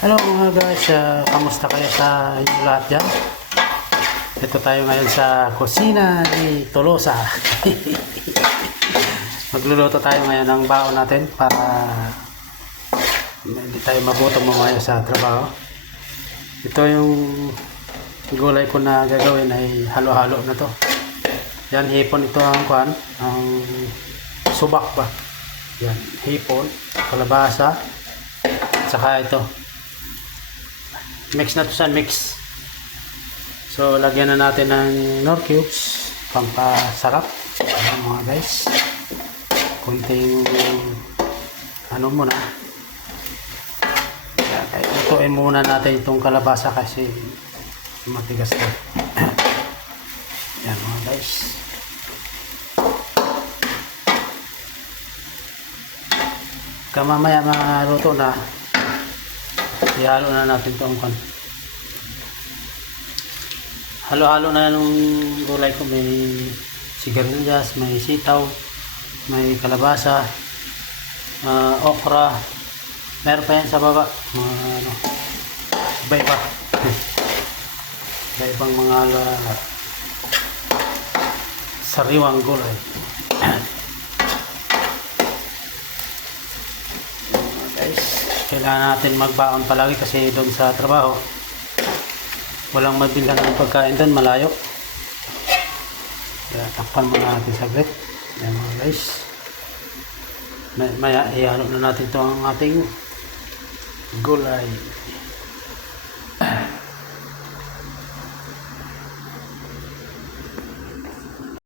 Hello mga guys, kamusta kayo sa inyong lahat dyan? Ito tayo ngayon sa kusina ni Tolosa. Magluluto tayo ngayon ng baon natin para hindi tayo magutom mamaya sa trabaho. Ito yung gulay ko na gagawin ay halo-halo na to. Yan, hipon ito ang kuhan, ang subak ba? Yan, hipon, kalabasa, saka ito. Mix na to sa mix. So lagyan na natin ng Knorr cubes pampasarap. Ayan mga guys, kunting ano muna. Lutuin muna natin itong kalabasa kasi matigas na. Ayan mga guys, kamamaya mga luto na, ihalo na natin itong kan. Halo-halo na nung gulay ko. May sigarilyas, may sitaw, may kalabasa, okra. Meron pa yan sa baba. Mga ano, iba-iba. Iba-ibang mga sariwang gulay. Guys, kailangan natin magbaon palagi kasi doon sa trabaho walang mabilhan ng pagkain doon, malayo. Kaya takpan muna natin saglit. Ayan mga guys, maya ihalo na natin ito ang ating gulay.